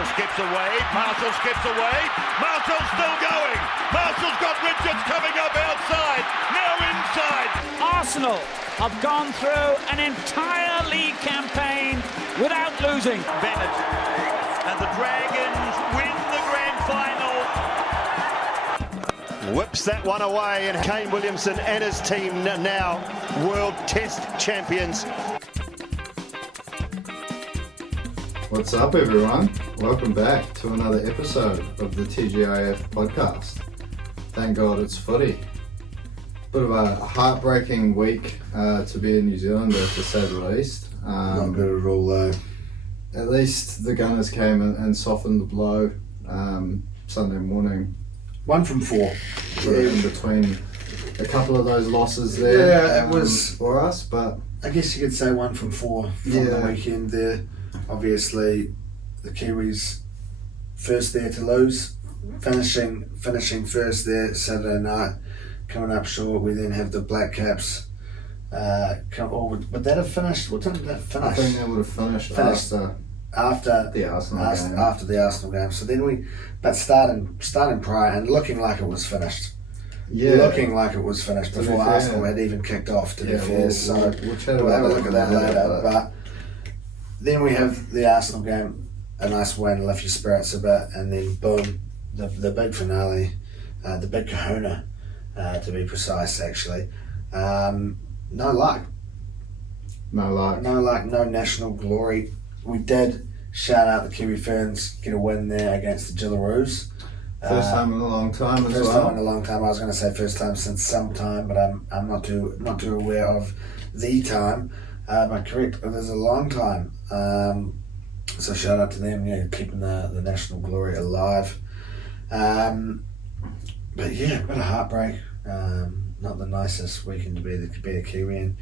Marshall skips away. Marshall skips away. Marshall's still going. Marshall's got Richards coming up outside. Now inside. Arsenal have gone through an entire league campaign without losing. Bennett and the Dragons win the grand final. Whips that one away, and Kane Williamson and his team now World Test champions. What's up, everyone? Welcome back to another episode of the TGIF podcast. Thank God it's footy. Bit of a heartbreaking week to be a New Zealander, to say the least. Not good at all, though. At least the Gunners came and softened the blow Sunday morning. 1 from 4. In between a couple of those losses there. Yeah, it was for us, but I guess you could say 1 from 4 from the weekend there. Obviously, the Kiwis first there to lose, finishing first there Saturday night, coming up short. We then have the Black Caps. Would that have finished? What time did that finish? I think they would have finished after the Arsenal game. After the Arsenal game. So then starting prior and looking like it was finished. Yeah, looking like it was finished before Arsenal had even kicked off. To be fair, we'll have a look at that later. But then we have the Arsenal game, a nice win, lift your spirits a bit, and then boom, the big finale, the big kahuna, to be precise, actually. No luck. No national glory. We did shout out the Kiwi Ferns, get a win there against the Jillaroos. First time in a long time as well. First time in a long time. I was going to say first time since some time, but I'm not too aware of the time. But correct, it was a long time. So shout out to them, keeping the national glory alive. But yeah, a bit of heartbreak. Not the nicest weekend to be a Kiwi, and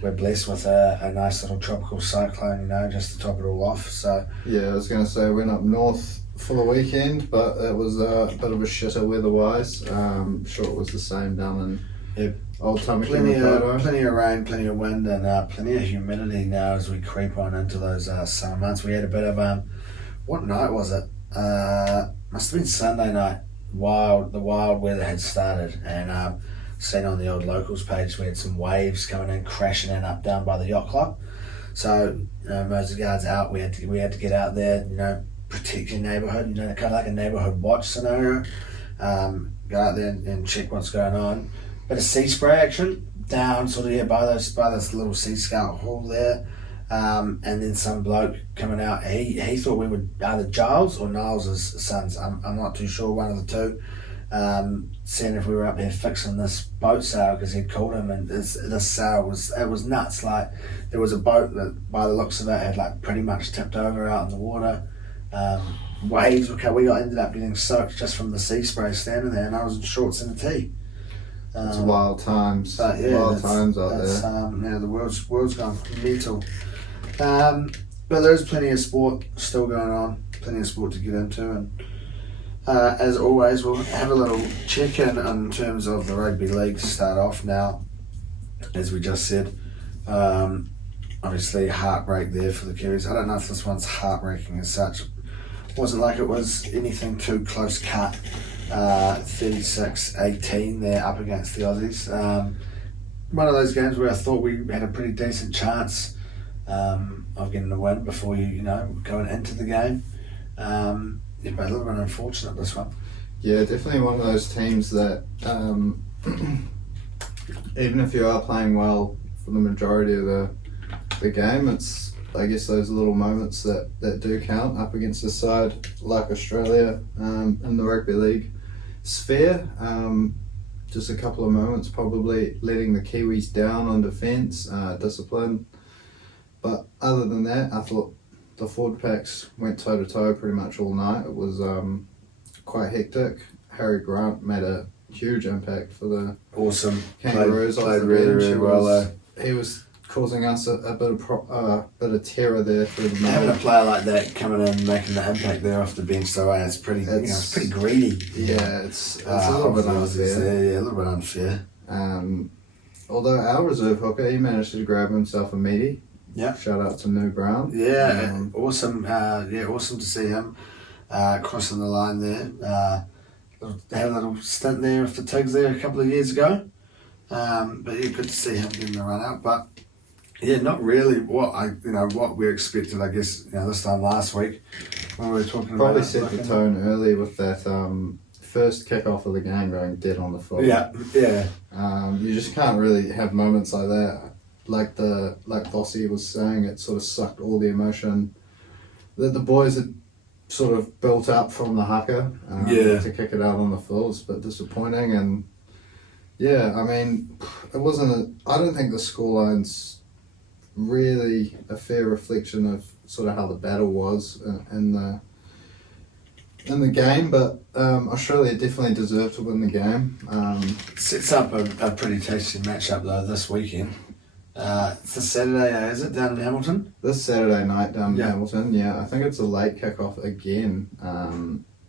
we're blessed with a nice little tropical cyclone, just to top it all off. So yeah, I was going to say we went up north for the weekend, but it was a bit of a shitter weather-wise. Sure, it was the same down in Old Tamaki. Plenty of rain, plenty of wind, and plenty of humidity now as we creep on into those summer months. We had a bit of what night was it? Must have been Sunday night. The wild weather had started, and seen on the old locals page we had some waves coming in, crashing in up down by the yacht club. So Moses Guard's out. We had to get out there, protect your neighbourhood, kind of like a neighbourhood watch scenario. Go out there and check what's going on. Bit of sea spray action down sort of by this little Sea Scout hall there, and then some bloke coming out. He thought we were either Giles or Niles' sons. I'm not too sure, one of the two. Seeing if we were up there fixing this boat sail because he'd called him, and this sail was nuts. Like, there was a boat that, by the looks of it, had like pretty much tipped over out in the water. Waves. We ended up getting soaked just from the sea spray standing there, and I was in shorts and a tee. It's wild times. Wild times out there. The world's gone mental. But there's plenty of sport still going on. Plenty of sport to get into, and as always, we'll have a little check-in in terms of the rugby league to start off now. As we just said, obviously heartbreak there for the Kiwis. I don't know if this one's heartbreaking as such. It wasn't like it was anything too close cut. 36-18 there up against the Aussies. One of those games where I thought we had a pretty decent chance of getting a win before going into the game. But a little bit unfortunate, this one. Yeah, definitely one of those teams that even if you are playing well for the majority of the game, it's, I guess, those little moments that do count up against a side like Australia in the rugby league sphere. Just a couple of moments probably letting the Kiwis down on defence, discipline. But other than that, I thought the forward packs went toe-to-toe pretty much all night. It was quite hectic. Harry Grant made a huge impact for the Kangaroos. Played really well. He was causing us a bit of terror there through the middle. Having a player like that coming in and making the impact there off the bench, so it's pretty greedy. Yeah, it's a little bit unfair. Yeah, a little bit unfair. Although our reserve hooker, he managed to grab himself a meaty. Yeah. Shout out to New Brown. Yeah, awesome. Awesome to see him. crossing the line there. They had a little stint there with the Tigs there a couple of years ago. But yeah, good to see him getting the run out. But yeah, not really what we expected, I guess, this time last week when we were talking about Probably set the tone early with that first kick-off of the game going dead on the foot. Yeah. You just can't really have moments like that. Like Vossi was saying, it sort of sucked all the emotion that the boys had sort of built up from the haka to kick it out on the full. It's a bit disappointing, and yeah, I mean, I don't think the scoreline's really a fair reflection of sort of how the battle was in the game, but Australia definitely deserved to win the game. Sets up a pretty tasty matchup though this weekend. It's a Saturday, is it, down in Hamilton? This Saturday night down in Hamilton, yeah. I think it's a late kickoff again,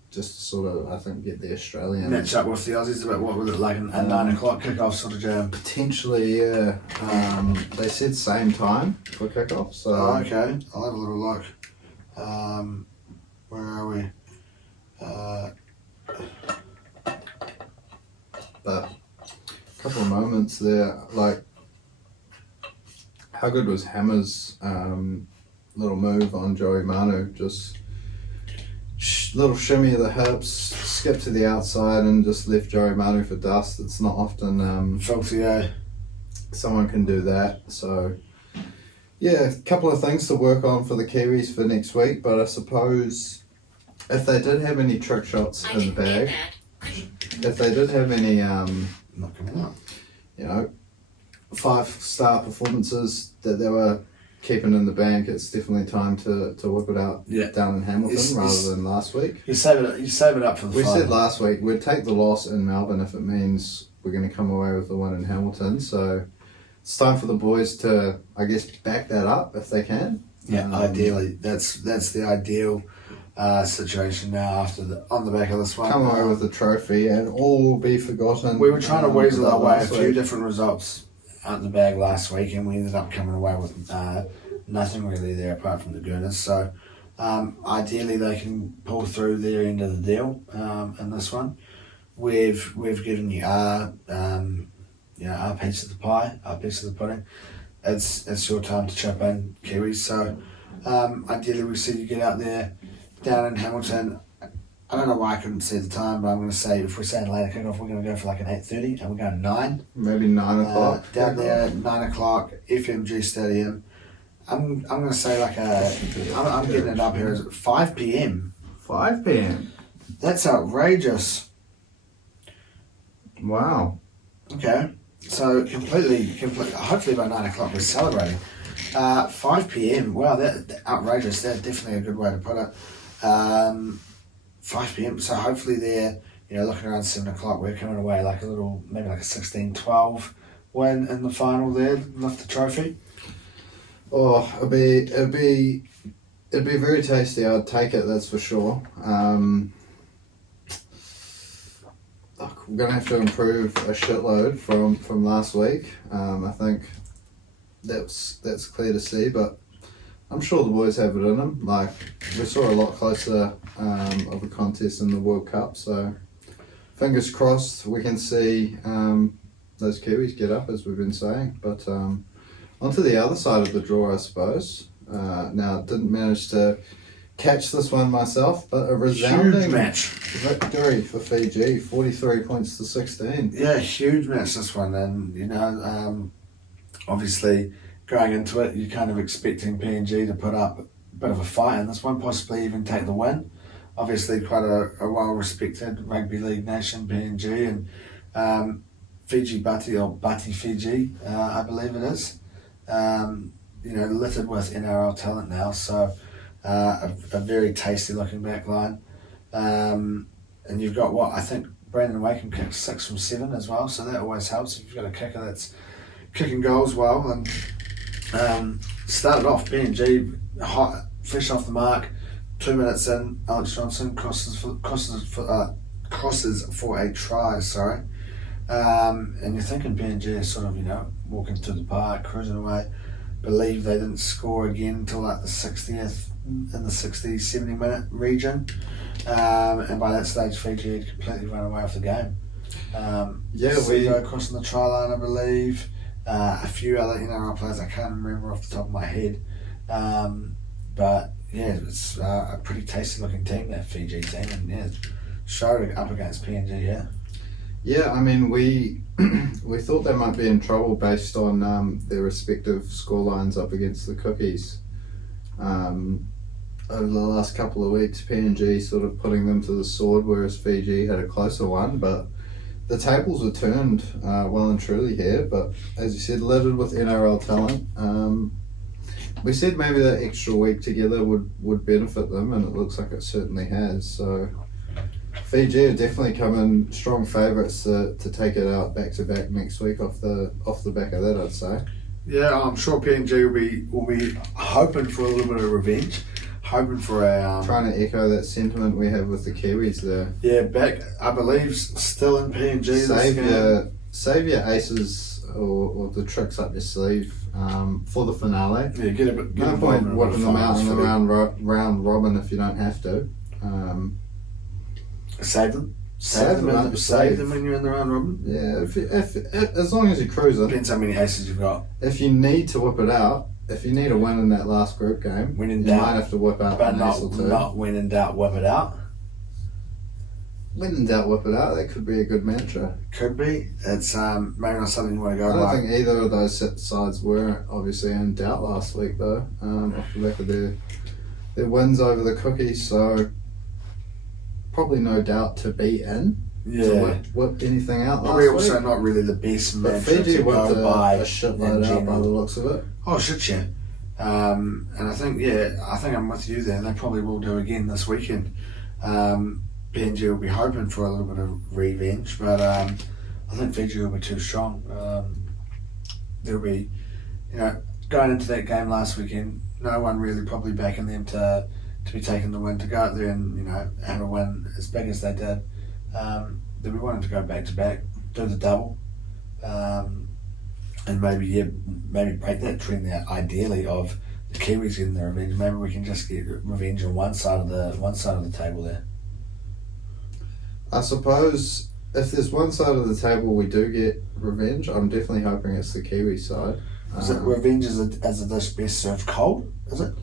just to sort of, I think, get the Australian match up with the Aussies. About what was it, like a 9 o'clock kickoff sort of jam? Potentially, yeah. They said same time for kickoff, so. Oh, okay, I'll have a little look. Where are we? But a couple of moments there, like, how good was Hammer's little move on Joey Manu? Just little shimmy of the hips, skip to the outside and just left Joey Manu for dust. It's not often someone can do that. So yeah, a couple of things to work on for the Kiwis for next week, but I suppose if they did have any trick shots in the bag, if they did have any not coming up, 5-star performances that they were keeping in the bank, it's definitely time to whip it out down in Hamilton rather than last week. You save it up for the final. We said last week we'd take the loss in Melbourne if it means we're going to come away with the win in Hamilton. So it's time for the boys to, I guess, back that up if they can. Yeah, ideally, that's the ideal situation now on the back of this one. Come away with the trophy and all will be forgotten. We were trying to weasel our way a few different results out in the bag last week, and we ended up coming away with nothing really there apart from the Gooners. So ideally they can pull through their end of the deal in this one. We've given you our piece of the pie, our piece of the pudding. It's your time to chip in, Kiwis. So ideally we see you get out there down in Hamilton. I don't know why I couldn't see the time, but I'm going to say if we're saying later kickoff, we're going to go for like an 8:30 and we're going 9. Maybe 9 o'clock. Down there at 9 o'clock, FMG Stadium. I'm going to say I'm getting it up here at 5 p.m. 5 p.m. That's outrageous. Wow. Okay, so completely. Hopefully by 9 o'clock we're celebrating. 5 p.m. Wow, that outrageous. That's definitely a good way to put it. 5 p.m. So hopefully they're looking around 7 o'clock. We're coming away like maybe like a 16-12 win in the final there, lift the trophy. Oh, it'd be very tasty. I'd take it, that's for sure. We're gonna have to improve a shitload from last week. I think that's clear to see, but I'm sure the boys have it in them. Like, we saw a lot closer of a contest in the World Cup, so fingers crossed we can see those Kiwis get up, as we've been saying. But onto the other side of the draw, I suppose. Now, didn't manage to catch this one myself, but a resounding huge match victory for Fiji, 43 points to 16. Yeah, huge match this one, and obviously going into it, you're kind of expecting PNG to put up a bit of a fight in this one, possibly even take the win. Obviously, quite a well-respected rugby league nation, PNG, and Fiji Bati, or Bati Fiji, I believe it is. Littered with NRL talent now, so a very tasty-looking back line. And you've got I think Brandon Wakeham kicked 6 from 7 as well, so that always helps if you've got a kicker that's kicking goals well. And started off PNG hot, fresh off the mark. 2 minutes in, Alex Johnson crosses for a try. And you're thinking PNG is sort of walking through the park, cruising away. believe they didn't score again until like the 60th, in the 60, 70 minute region. And by that stage, Fiji had completely run away off the game. Sigo crossing the try line, I believe. A few other NRL players I can't remember off the top of my head. But yeah, it's a pretty tasty looking team, that Fiji team, and yeah, showed it up against PNG. Yeah, I mean, we thought they might be in trouble based on their respective scorelines up against the Cookies. Over the last couple of weeks, PNG sort of putting them to the sword, whereas Fiji had a closer one. But the tables are turned well and truly here. But as you said, littered with NRL talent. We said maybe that extra week together would benefit them, and it looks like it certainly has. So Fiji have definitely come in strong favourites to take it out back to back next week off the back of that, I'd say. Yeah, I'm sure PNG will be hoping for a little bit of revenge, hoping for a trying to echo that sentiment we have with the Kiwis there. Yeah, back I believe still in PNG. Save your aces or the tricks up your sleeve for the finale. Yeah, get no point whipping them out in the round robin if you don't have to. Save them. Save them when you're in the round robin. Yeah, if as long as you're cruising. Depends how many aces you've got. If you need to whip it out, if you need a win in that last group game, when in you doubt, might have to whip out but an ace or two. Not when in doubt, whip it out. When in doubt, whip it out. That could be a good mantra. Could be. It's maybe not something you want to go. I don't think either of those sides were obviously in doubt last week though. Off the back of their wins over the Cookies, so probably no doubt to be in. Yeah. To whip anything out last week. Probably also week. not really the best But mantra Fiji to whipped go by a shitload out by the looks of it. Oh shit, yeah. And I think I'm with you there. They probably will do again this weekend. PNG will be hoping for a little bit of revenge, but I think Fiji will be too strong. There'll be, going into that game last weekend, no one really probably backing them to be taking the win, to go out there and have a win as big as they did. They'll be wanting to go back to back, do the double, and maybe break that trend there. Ideally, of the Kiwis getting their revenge. Maybe we can just get revenge on one side of the table there. I suppose if there's one side of the table we do get revenge, I'm definitely hoping it's the Kiwi side. Is it revenge as a dish best served cold? Is it?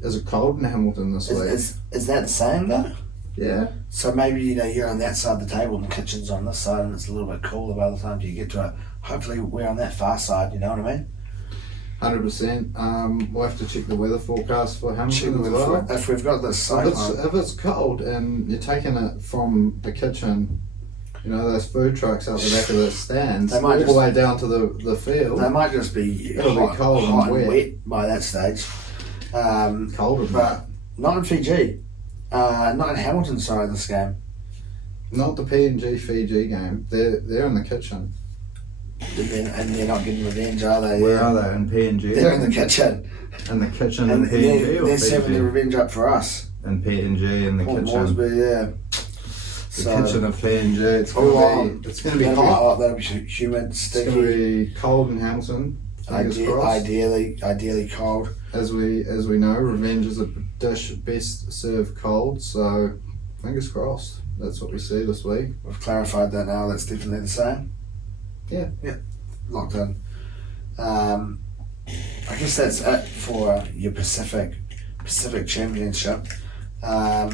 Is it cold in Hamilton this week? Is that the same though? Yeah. So maybe you're on that side of the table and the kitchen's on this side, and it's a little bit cooler by the time you get to it. Hopefully we're on that far side. You know what I mean? 100%. We'll have to check the weather forecast for Hamilton as well. If we've got this cyclone. If it's cold and you're taking it from the kitchen, those food trucks out the back of the stands, all the way down to the field. They might just be hot and wet by that stage. Colder, but not in Fiji. Not in Hamilton side of this game. Not the PNG Fiji game. They're in the kitchen. And they're not getting revenge, are they? Where are they? In PNG? They're in the kitchen. In the kitchen in PNG? They're serving the revenge up for us. In PNG in the Port kitchen. Moresby, yeah. The kitchen of PNG. It's going to be hot. That'll be humid, sticky. It's going to be cold in Hamilton. Ideally cold. As we know, revenge is a dish best served cold. So fingers crossed. That's what we see this week. We've clarified that now. That's definitely the same. Yeah. Locked in. I guess that's it for your Pacific Championship. I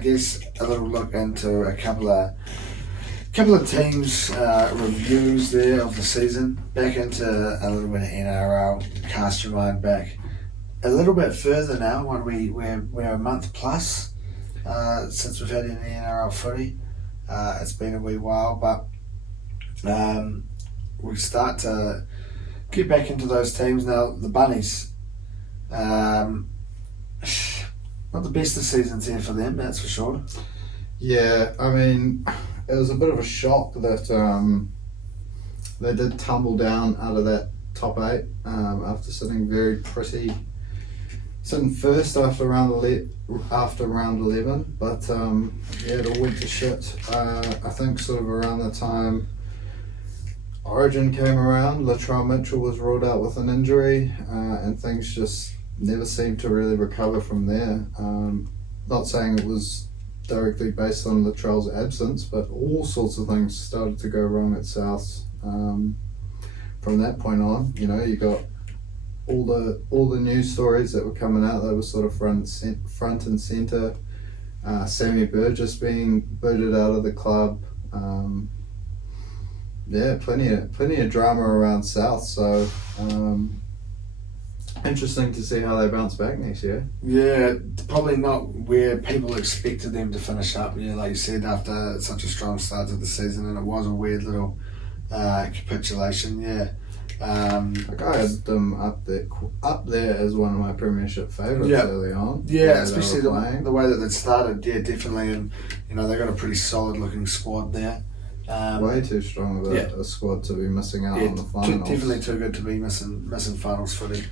guess a little look into a couple of teams reviews there of the season. Back into a little bit of NRL. Cast your mind back a little bit further now. When we're a month plus since we've had any NRL footy. It's been a wee while, but we start to get back into those teams now. The Bunnies, not the best of seasons here for them, that's for sure. Yeah, I mean, it was a bit of a shock that they did tumble down out of that top 8 after sitting first after round 11, but it all went to shit. I think sort of around the time Origin came around, Latrell Mitchell was ruled out with an injury, and things just never seemed to really recover from there. Not saying it was directly based on Latrell's absence, but all sorts of things started to go wrong at Souths. From that point on, you got all the news stories that were coming out that were sort of front and centre. Sammy Burgess being booted out of the club. Plenty of drama around South. So interesting to see how they bounce back next year. Yeah, probably not where people expected them to finish up. Yeah, like you said, after such a strong start to the season, and it was a weird little capitulation. Yeah. I had them up there as one of my premiership favourites early on. Yeah, especially the way that they started. Yeah, definitely, and they got a pretty solid looking squad there. Way too strong of a squad to be missing out on the finals. Definitely too good to be missing finals footy.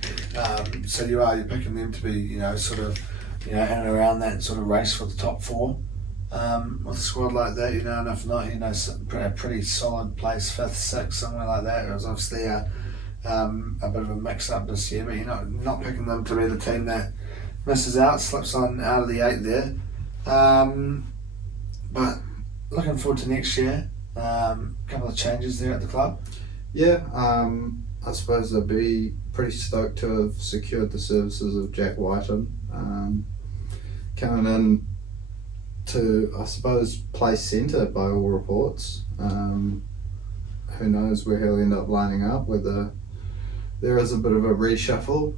So you're picking them to be sort of in and around that sort of race for the top four. With a squad like that, and if not, a pretty solid place, 5th, 6th, somewhere like that. It was obviously a bit of a mix-up this year, but you're not picking them to be the team that misses out, slips on out of the 8 there. But looking forward to next year. Couple of changes there at the club. Yeah, I suppose they'll be pretty stoked to have secured the services of Jack Whiten, coming in to, I suppose, play centre by all reports. Who knows where he'll end up lining up, whether there is a bit of a reshuffle.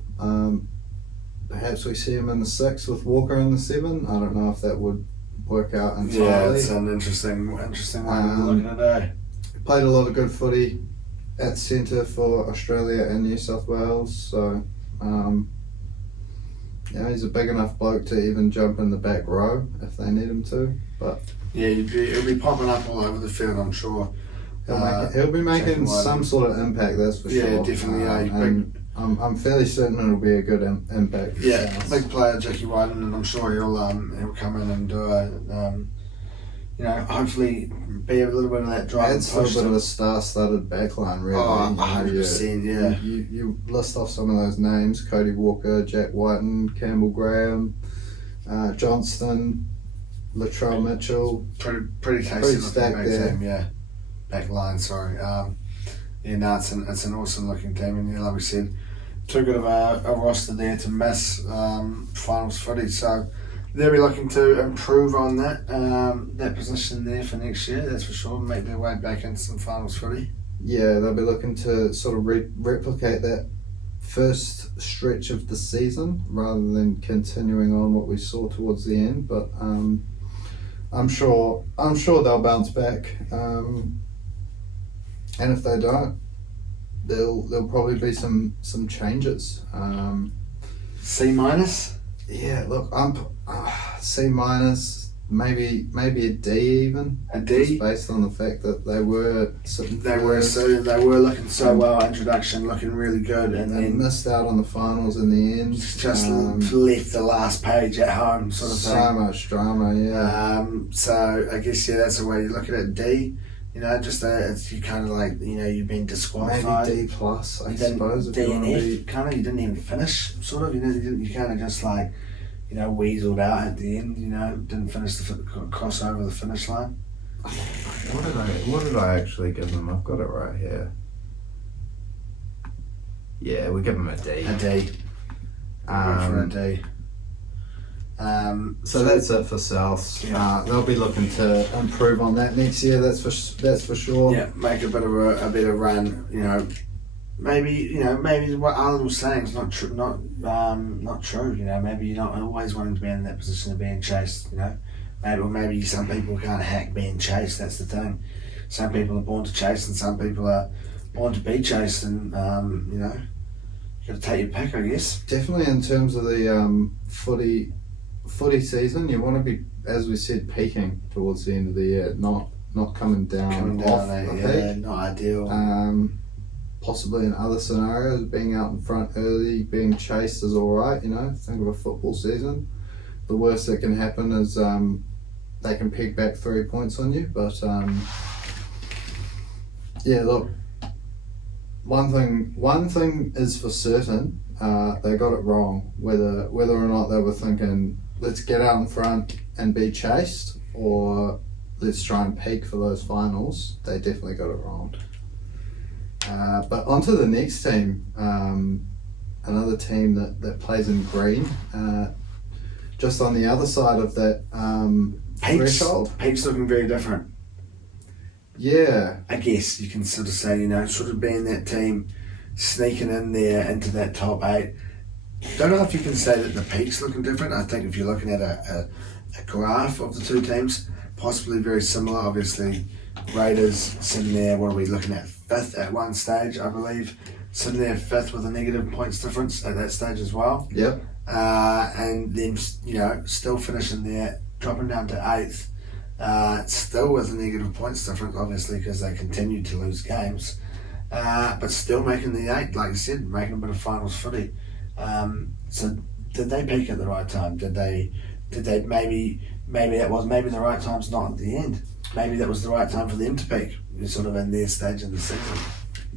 Perhaps we see him in the 6 with Walker in the 7. I don't know if that would work out entirely. Yeah, it's an interesting way to look at it. Played a lot of good footy at centre for Australia and New South Wales, so he's a big enough bloke to even jump in the back row if they need him to. But yeah, he'll be popping up all over the field, I'm sure. He'll be making some sort of impact, that's for sure. Yeah, definitely. I'm fairly certain it'll be a good impact. Yeah, big player, Jackie Whiten, and I'm sure he'll come in and do hopefully be a little bit of that drive. It's a little bit of a star-studded backline, really. 100%, yeah. You list off some of those names: Cody Walker, Jack Whiten, Campbell Graham, Johnston, Latrell Mitchell. Pretty tasty stacked looking there. team, yeah. Back line, sorry. It's an awesome looking team, and like we said, too good of a roster there to miss finals footy. So they'll be looking to improve on that position there for next year, that's for sure, make their way back into some finals footy. Yeah, they'll be looking to sort of replicate that first stretch of the season rather than continuing on what we saw towards the end. But I'm sure they'll bounce back. And if they don't, there'll probably be some changes. C minus? Yeah, look, I'm C minus, maybe a D even. A D, just based on the fact that they were looking so well. Introduction looking really good, and then missed out on the finals in the end. Just left the last page at home, sort of thing. So much drama, yeah. So I guess that's the way you look at it. D. It's you kind of like you've been disqualified. Maybe D plus, I suppose. D and F, kind of. You didn't even finish, sort of. You kind of just like, weaseled out at the end. Didn't finish cross over the finish line. What did I actually give them? I've got it right here. Yeah, we give them a D. A D. For a D. So that's it for Souths. Yeah. They'll be looking to improve on that next year. That's for sure. Yeah, make a bit of a better run. Maybe what Alan was saying is not true. Not true. Maybe you're not always wanting to be in that position of being chased. Maybe some people can't hack being chased. That's the thing. Some people are born to chase, and some people are born to be chased. And you got to take your pick, I guess. Definitely, in terms of the footy season, you want to be, as we said, peaking towards the end of the year, not coming down off the peak. Not ideal. Possibly in other scenarios, being out in front early, being chased is all right. Think of a football season. The worst that can happen is they can peg back 3 points on you. But look, one thing is for certain, they got it wrong. Whether or not they were thinking, let's get out in front and be chased, or let's try and peak for those finals, they definitely got it wrong. But onto the next team, another team that plays in green, just on the other side of that threshold. Peak's looking very different. Yeah. I guess you can sort of say, sort of being that team sneaking in there into that top 8. Don't know if you can say that the peak's looking different. I think if you're looking at a graph of the two teams, possibly very similar. Obviously, Raiders sitting there, what are we looking at? 5th at one stage, I believe. Sitting there 5th with a negative points difference at that stage as well. Yep. And then, still finishing there, dropping down to 8th. Still with a negative points difference, obviously, because they continued to lose games, but still making the 8, like you said, making a bit of finals footy. So did they peak at the right time? Did they maybe the right time's not at the end. Maybe that was the right time for them to peak, sort of in their stage in the season.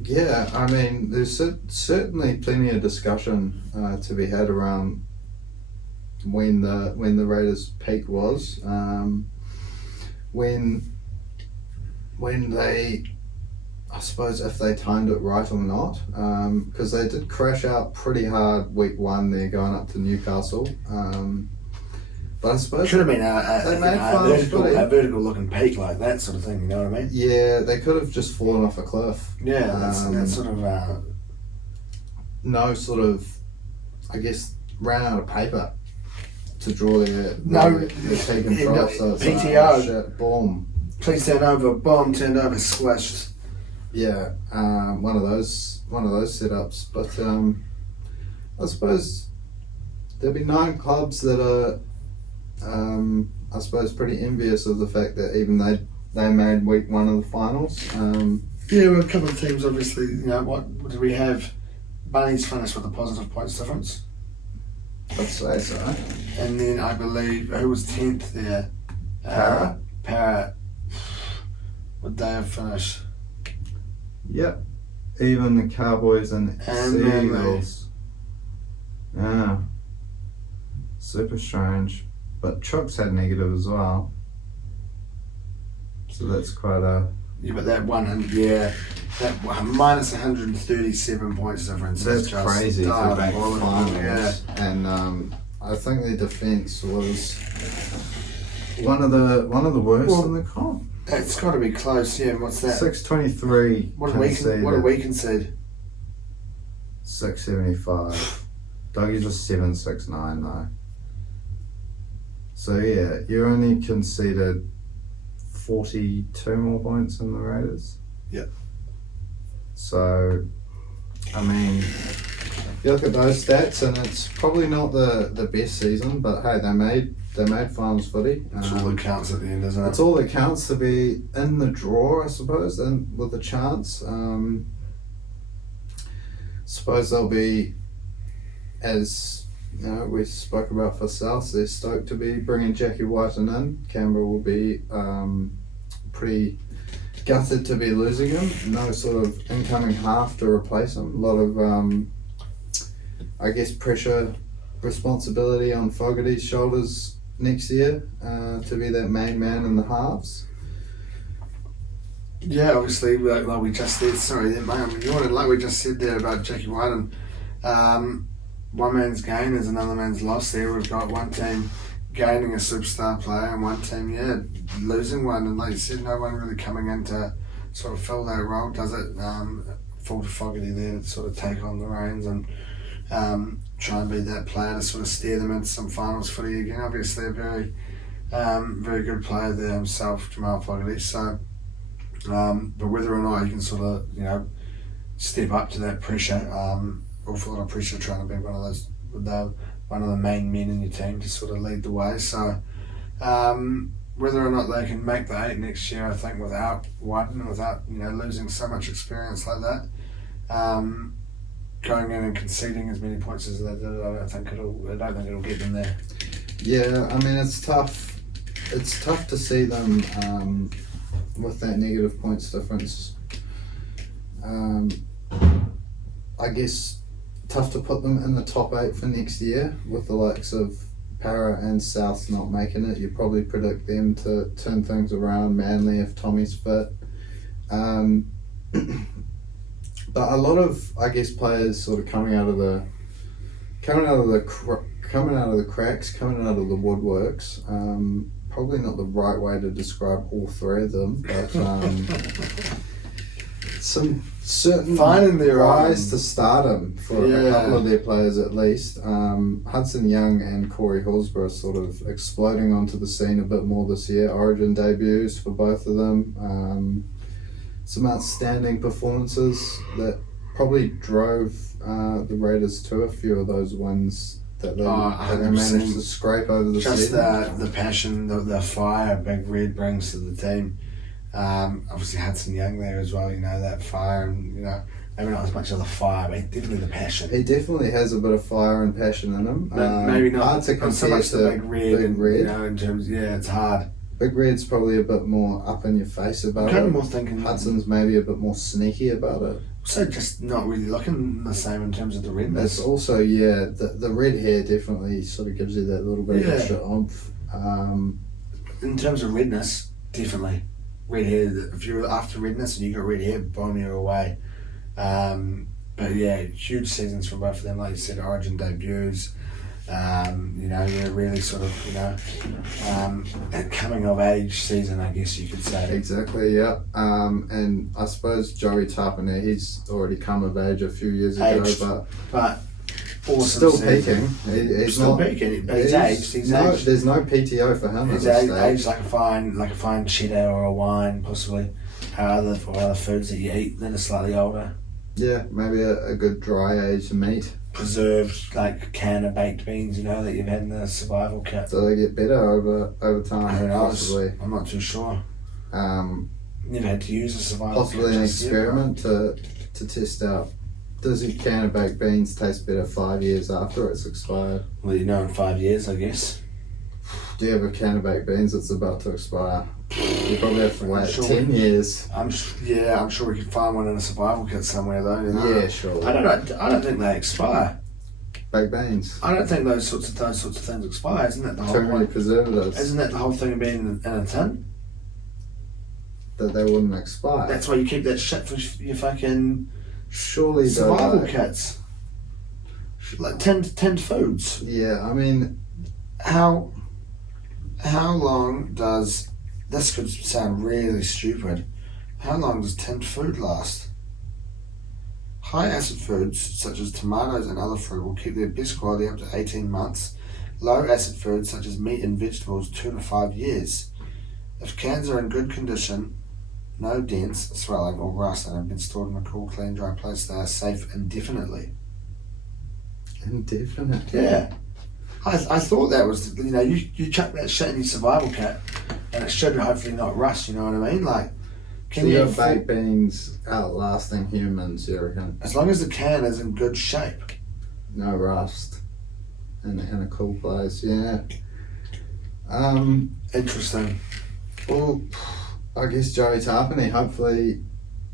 Yeah, I mean, there's certainly plenty of discussion to be had around when the Raiders' peak was. When they, I suppose, if they timed it right or not, because they did crash out pretty hard week 1 there going up to Newcastle. But I suppose should have been a vertical looking peak like that sort of thing. You know what I mean? Yeah, they could have just fallen off a cliff. Yeah, that's sort of no sort of, I guess, ran out of paper to draw their peak and drop. So it's PTO, shit, boom. Please turn over, bomb, turned over, squashed. Yeah, one of those setups. But I suppose there'll be 9 clubs that are, I suppose, pretty envious of the fact that even they made week 1 of the finals. Yeah, well, a couple of teams, obviously. What did we have? Bunnies finished with a positive points difference. I'd say so. And then I believe, who was 10th there? Para. Would they have finished? Yep. Even the Cowboys and Seagulls. Yeah. Super strange. But Chooks had negative as well. So that's quite a... Yeah, but that minus 137 points difference. That's just crazy for back finals. Yeah. And I think their defence was one of the worst in the comp. It's got to be close. Yeah, what's that? 623. What did we concede? 675. Dougie's a 769 though. So yeah, you only conceded 42 more points than the Raiders. Yep. So, I mean, you look at those stats, and it's probably not the best season, but hey, they made finals footy. That's all that counts at the end, isn't it? It's all that counts to be in the draw, I suppose, and with a chance. Suppose they'll be, as we spoke about for South, they're stoked to be bringing Jackie Whiten in. Canberra will be pretty gutted to be losing him. No sort of incoming half to replace him. A lot of, I guess, pressure, responsibility on Fogarty's shoulders next year to be that main man in the halves. Yeah, obviously, like we just said, like we just said there about Jackie Whiten, one man's gain is another man's loss there. We've got one team gaining a superstar player and one team, losing one. And like you said, no one really coming in to sort of fill that role, does it? Fall to Fogarty there to sort of take on the reins and try and be that player to sort of steer them into some finals footy again. Obviously, a very, very good player there himself, Jamal Fogarty. So, but whether or not he can sort of, step up to that pressure, awful lot of pressure trying to be one of the main men in your team to sort of lead the way. So, whether or not they can make the 8 next year, I think without Whiten, without losing so much experience like that, going in and conceding as many points as they did, I don't think it'll get them there. Yeah, I mean it's tough. It's tough to see them with that negative points difference. I guess, tough to put them in the top 8 for next year with the likes of Para and South not making it. You probably predict them to turn things around. Manly if Tommy's fit. But a lot of, I guess, players sort of coming out of the cracks, coming out of the woodworks. Probably not the right way to describe all 3 of them, but some certain finding their rise to stardom for a couple of their players at least. Hudson Young and Corey Hillsborough sort of exploding onto the scene a bit more this year. Origin debuts for both of them. Some outstanding performances that probably drove the Raiders to a few of those wins that they managed to scrape over the season. Just the passion, the fire Big Red brings to the team. Obviously Hudson Young there as well, that fire, and maybe not as much of the fire, but definitely the passion. He definitely has a bit of fire and passion in him. Maybe not, hard to not so much the Big Red. In terms, it's hard. Big Red's probably a bit more up in your face about it. Kind of more thinking. Hudson's maybe a bit more sneaky about it. So just not really looking the same in terms of the redness. It's also, the red hair definitely sort of gives you that little bit of extra oomph. In terms of redness, definitely. Red hair, if you're after redness and you got red hair, boom, you're away. But yeah, huge seasons for both of them. Like you said, Origin debuts. Really sort of, a coming of age season, I guess you could say. Exactly, yeah. And I suppose Joey Tarpane, he's already come of age a few years ago, but awesome still season. peaking. He's still not peaking, but he's aged. Aged. There's no PTO for him. He's aged like a fine cheddar or a wine, possibly, or other foods that you eat that are slightly older. Yeah, maybe a good dry aged meat. Preserved, like can of baked beans, that you've had in the survival kit. So they get better over time. Who knows? Possibly. I'm not too sure. Never had to use a survival kit. Possibly an experiment to test out. Does a can of baked beans taste better 5 years after it's expired? Well, in 5 years, I guess. Do you have a can of baked beans that's about to expire? You probably have to wait 10 years. I'm sure we could find one in a survival kit somewhere though. Yeah, sure. I don't think they expire. Baked beans. I don't think those sorts of things expire. Isn't that the whole Too many preservatives. Isn't that the whole thing of being in a tin? That they wouldn't expire. That's why you keep that shit for your fucking surely survival kits. Like tinned foods. Yeah, I mean, how long does this could sound really stupid? How long does tinned food last? High acid foods such as tomatoes and other fruit will keep their best quality up to 18 months. Low acid foods such as meat and vegetables 2 to 5 years. If cans are in good condition, no dents, swelling or rust, and have been stored in a cool, clean, dry place, they are safe indefinitely. Indefinite? Yeah. I thought that was, you chuck that shit in your survival kit and it should hopefully not rust, you know what I mean? Like, can you have baked beans outlasting humans, you reckon? As long as the can is in good shape. No rust. In a cool place, yeah. Interesting. Well, I guess Joey Tarpane, hopefully,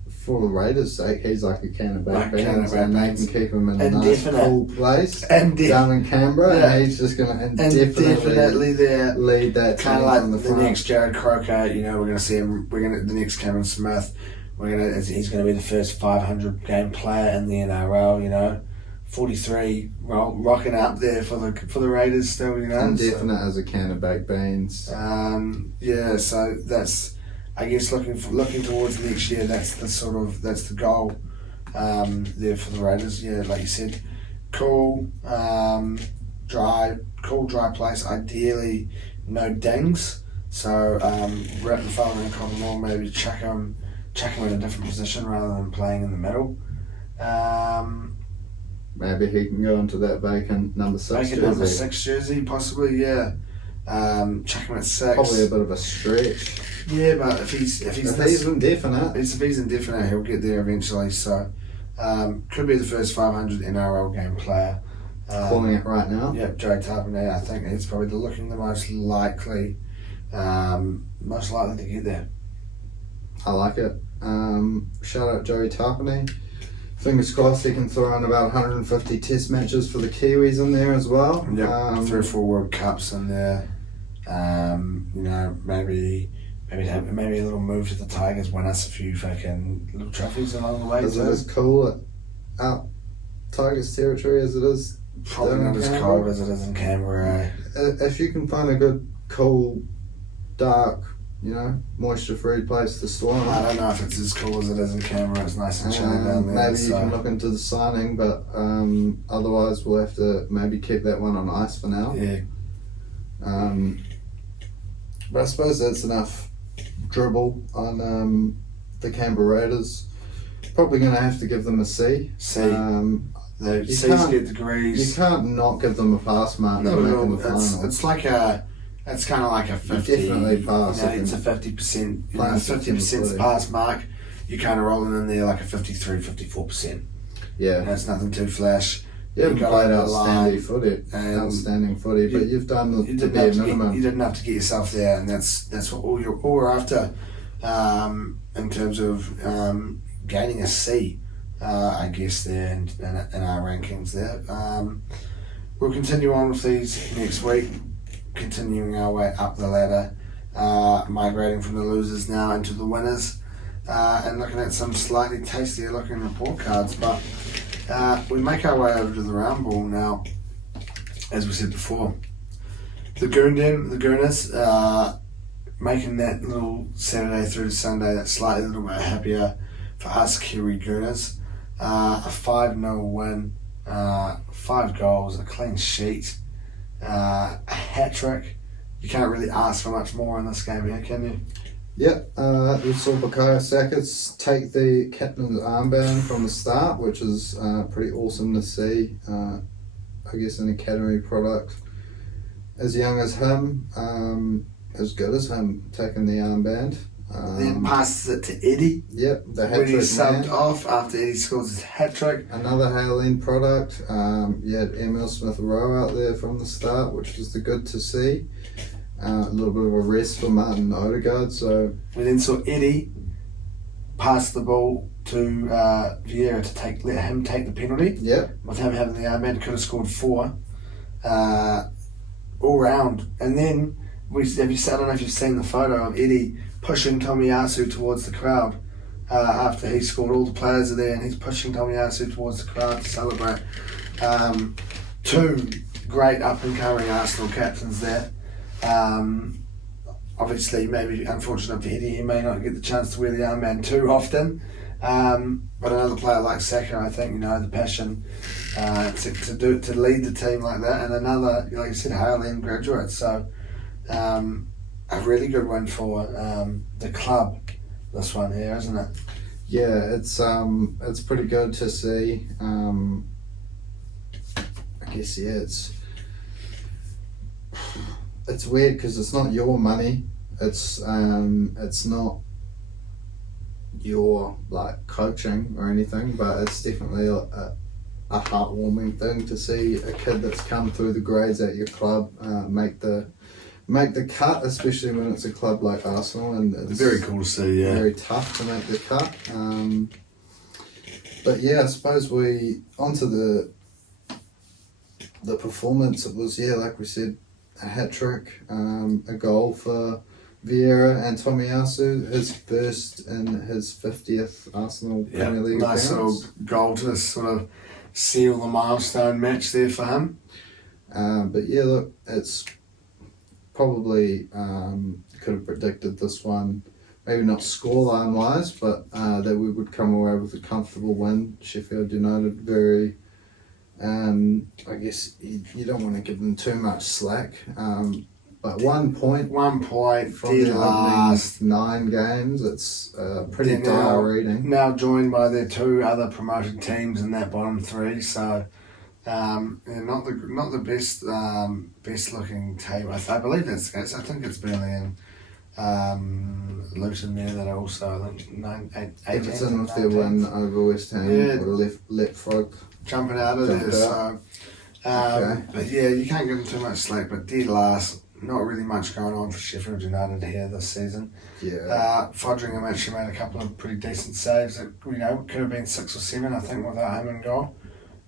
for the Raiders' sake, he's like a can of baked beans, and they can keep him in a nice cool place down in Canberra, and he's just going to indefinitely lead that team kind of like on the front. The next Jared Croker, we're going to see him. The next Cameron Smith. He's going to be the first 500 game player in the NRL. 43, rocking up there for the Raiders still. Indefinite as a can of baked beans. So that's. I guess looking towards next year, that's the goal there for the Raiders. Yeah, like you said, cool, dry place. Ideally, no dings. So wrap the fella in cotton wool, maybe chuck him in a different position rather than playing in the middle. Maybe he can go into that vacant number 6 jersey. Number 6 jersey, possibly. Yeah. Chuck him at 6. Probably a bit of a stretch. Yeah, but if he's indefinite, he'll get there eventually. So, could be the first 500 NRL game player. Calling it right now. Yep, Joey Tarpane. I think he's probably looking the most likely to get there. I like it. Shout out Joey Tarpane. fingers crossed he can throw in about 150 test matches for the Kiwis in there as well. Yep, 3 or 4 World Cups in there. You know, maybe a little move to the Tigers, win us a few fucking little trophies along the way. Is it as cool out Tigers territory as it is? Probably not as cold as it is in Canberra. If you can find a good, cool, dark, you know, moisture-free place to store them. I don't know if it's as cool as it is in Canberra. It's nice and chilly down there. Maybe you can look into the signing, but otherwise we'll have to maybe keep that one on ice for now. Yeah. But I suppose that's enough dribble on the Canberra Raiders. Probably going to have to give them a C. C. You C's can't- get degrees. You can't not give them a pass mark No, to make no, them the final. it's like it's kind of like a 50. definitely pass. You know, it's a 50%. You know, Playing 50% pass mark. You're kind of rolling in there like a 53, 54%. Yeah. You know, it's nothing too flash. You haven't got played over the line, outstanding footy, but you've done the bare minimum. You didn't have to get yourself there, and that's what all we're after in terms of gaining a C, I guess, there in our rankings there. We'll continue on with these next week, continuing our way up the ladder, migrating from the losers now into the winners, and looking at some slightly tastier looking report cards. But we make our way over to the round ball now, as we said before. The Gooners, making that little Saturday through to Sunday that slightly little bit happier for us Kiwi Gooners. A 5-0 win, 5 goals, a clean sheet, a hat-trick. You can't really ask for much more in this game here, can you? Yep, we saw Bukayo Saka take the captain's armband from the start, which is pretty awesome to see. I guess an academy product as young as him, as good as him, taking the armband. Then passes it to Eddie. Yep, the When hat-trick he subbed man. off after Eddie scores his hat-trick. Another Hale product. You had Emil Smith-Rowe out there from the start, which was good to see. A little bit of a rest for Martin Odegaard. So We then saw Eddie pass the ball to Vieira to let him take the penalty. yep, With him having the armband, could have scored 4 all round. And then I don't know if you've seen the photo of Eddie pushing Tomiyasu towards the crowd after he scored. All the players are there and he's pushing Tomiyasu towards the crowd to celebrate. 2 great up and coming Arsenal captains there. Obviously, maybe unfortunate for Eddie, he may not get the chance to wear the armband too often. But another player like Saka, I think, the passion to lead the team like that, and another, like you said, Hale graduate. So a really good win for the club. This one here, isn't it? yeah, it's pretty good to see. I guess it's weird because it's not your money. It's not your coaching or anything, but it's definitely a heartwarming thing to see a kid that's come through the grades at your club make the cut, especially when it's a club like Arsenal, and it's Very cool to see, yeah. very tough to make the cut. But yeah, I suppose onto the performance. It was, like we said, a hat-trick, a goal for Vieira and Tomiyasu, his first in his 50th Arsenal Premier League nice appearance. little goal to sort of seal the milestone match there for him. But yeah, look, it's probably could have predicted this one, maybe not scoreline wise, but that we would come away with a comfortable win. Sheffield United very, I guess you don't want to give them too much slack, but 1 point 1 point from dead the last. opening 9 games, it's pretty They're dire reading. Now joined by their 2 other promoted teams in that bottom 3, so not the best looking team. I believe that's the case. I think it's Burnley and Luton there that are also, I think, 8 Everton with their win over West Ham would have let Frog jumping out of there. So, Okay. but yeah, you can't give them too much slack. But dead last, not really much going on for Sheffield United here this season. Yeah. Fodringham actually made a couple of pretty decent saves. That, could have been 6 or 7, I think, without him in goal.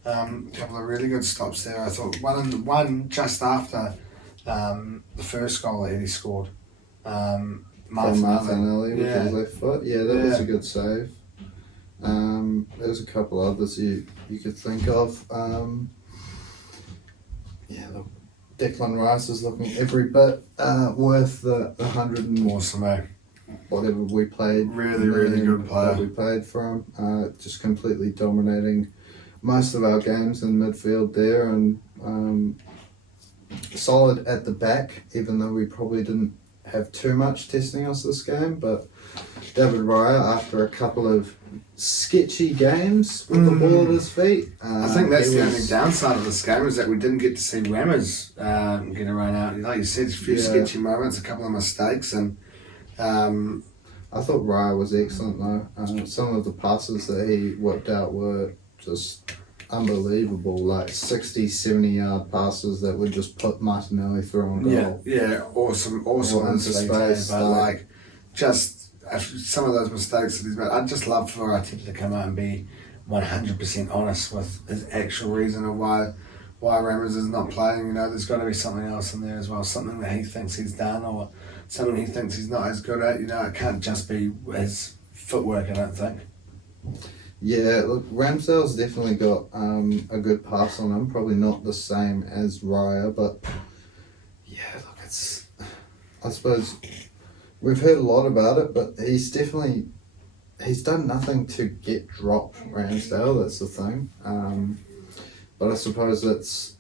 A couple of really good stops there. I thought one just after the first goal that Eddie scored. Martinelli with his left foot. Yeah, that was a good save. There's a couple others you could think of. Look, Declan Rice is looking every bit worth the 100 and Awesome, eh? whatever we played. Really good player. That we played for him. Just completely dominating most of our games in midfield there, and solid at the back, even though we probably didn't have too much testing us this game. But David Raya, after a couple of sketchy games with the ball at his feet, I think that's the only downside of this game, is that we didn't get to see Rammers get a run out. Like you said, a few sketchy moments, a couple of mistakes, and I thought Raya was excellent though. Some of the passes that he whipped out were just unbelievable, like 60, 70 yard passes that would just put Martinelli through on goal. Yeah, awesome into space, but like just some of those mistakes that he's made. I'd just love for Arteta to come out and be 100% honest with his actual reason of why Rammers is not playing. You know, there's got to be something else in there as well, something that he thinks he's done or something he thinks he's not as good at. You know, it can't just be his footwork, I don't think. Yeah, look, Ramsdale's definitely got a good pass on him. Probably not the same as Raya, but yeah, look, I suppose we've heard a lot about it, but he's done nothing to get dropped, Ramsdale. That's the thing. But I suppose it's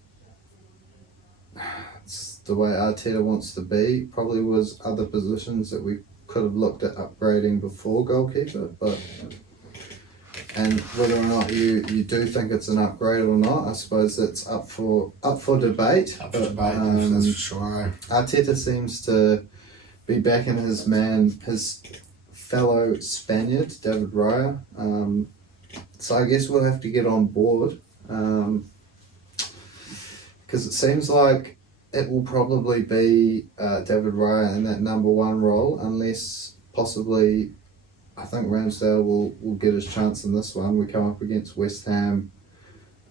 the way Arteta wants to be. Probably was other positions that we could have looked at upgrading before goalkeeper, but. And whether or not you do think it's an upgrade or not, I suppose it's up for debate. That's for sure. Arteta seems to be backing his fellow Spaniard, David Raya. So I guess we'll have to get on board, because it seems like it will probably be David Raya in that number 1 role, unless possibly. I think Ramsdale will get his chance in this one. We come up against West Ham.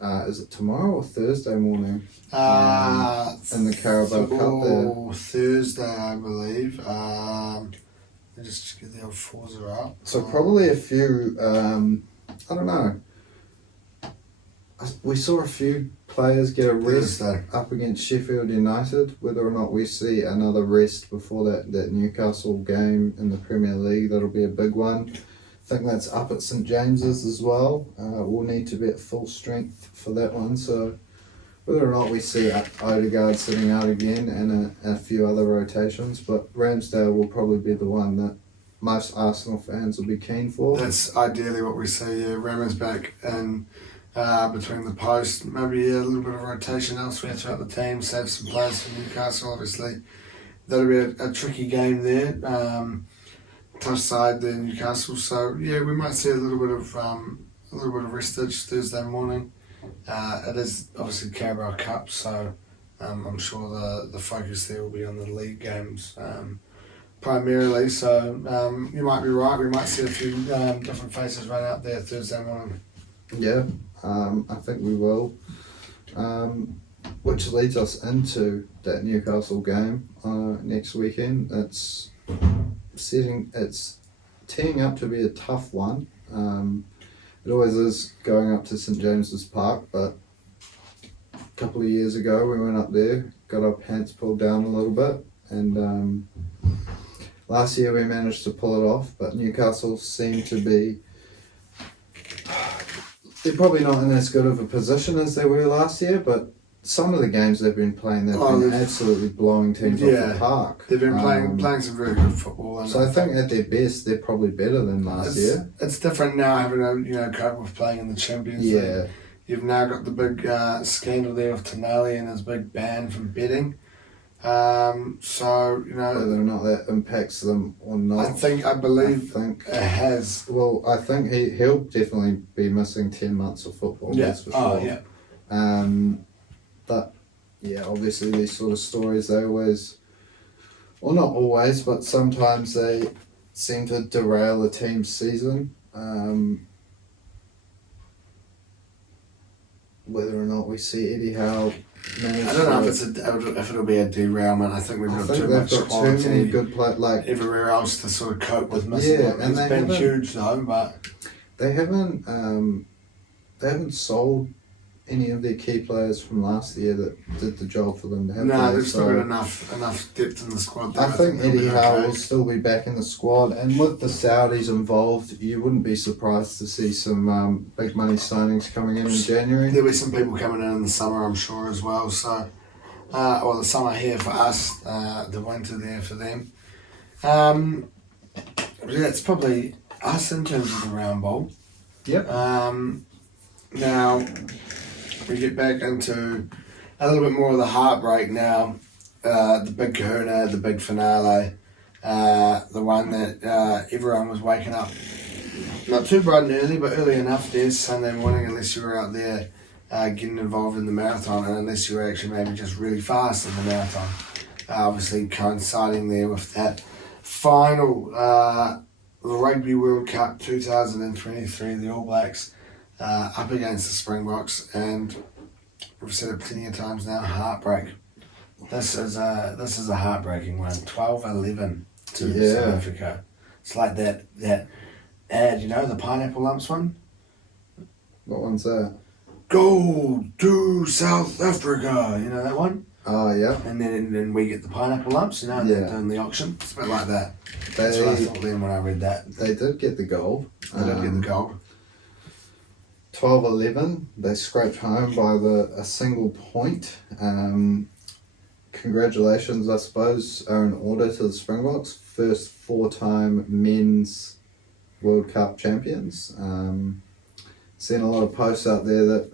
Is it tomorrow or Thursday morning? In the Carabao Cup there. Thursday, I believe. Just get the old Forza up. So probably a few. I don't know. We saw a few players get a rest up against Sheffield United. Whether or not we see another rest before that Newcastle game in the Premier League, that'll be a big one. I think that's up at St James's as well. We'll need to be at full strength for that one. So whether or not we see Odegaard sitting out again and a few other rotations, but Ramsdale will probably be the one that most Arsenal fans will be keen for. That's ideally what we see. Yeah, Ramos back and. Between the posts, maybe a little bit of rotation elsewhere throughout the team, save some players for Newcastle. Obviously, that'll be a tricky game there. Tough side there, Newcastle. So yeah, we might see a little bit of restage Thursday morning. It is obviously Carabao Cup, so I'm sure the focus there will be on the league games primarily. So you might be right. We might see a few different faces run out there Thursday morning. Yeah. I think we will, which leads us into that Newcastle game next weekend. It's teeing up to be a tough one. It always is going up to St James's Park, but a couple of years ago we went up there, got our pants pulled down a little bit, and last year we managed to pull it off, but Newcastle seem to be. They're probably not in as good of a position as they were last year, but some of the games they've been playing, they've been absolutely blowing teams off the park. They've been playing some very good football. And so I think at their best, they're probably better than last year. It's different now having a cope with playing in the Champions League. You've now got the big scandal there with Tonali and his big ban from betting. So, whether or not that impacts them or not. I believe it has. Well, I think he'll definitely be missing 10 months of football, that's for sure. Yeah. But, yeah, obviously these sort of stories, they always Well, not always, but sometimes they seem to derail a team's season. Whether or not we see Eddie Howe manage. I don't know if it'll be a derailment. I think we've got too much got quality. too many good players, like everywhere else to sort of cope with missing. Yeah, Him. and It's been huge though, but they haven't sold any of their key players from last year that did the job for them. They've still got enough depth in the squad. I think Eddie Howe will still be back in the squad, and with the Saudis involved, you wouldn't be surprised to see some big money signings coming in January. There'll be some people coming in the summer, I'm sure, as well. So, the summer here for us, the winter there for them. That's probably us in terms of the round ball. Yep. Now we get back into a little bit more of the heartbreak now. The big kahuna, the big finale, the one that everyone was waking up not too bright and early, but early enough there Sunday morning, unless you were out there getting involved in the marathon, and unless you were actually maybe just really fast in the marathon. Obviously coinciding there with that final the Rugby World Cup 2023, the All Blacks up against the Springboks, and we've said it plenty of times now, heartbreak. This is a heartbreaking one. 12-11 to South Africa. It's like that ad, the pineapple lumps one. What one's that? Go to South Africa. You know that one? Oh yeah. And then we get the pineapple lumps. And they're doing the auction. It's a bit like that. That's what I thought then when I read that. They did get the gold. They did get the gold. 12-11, they scraped home by a single point. Congratulations, I suppose, are in order to the Springboks. First 4-time men's World Cup champions. Seen a lot of posts out there that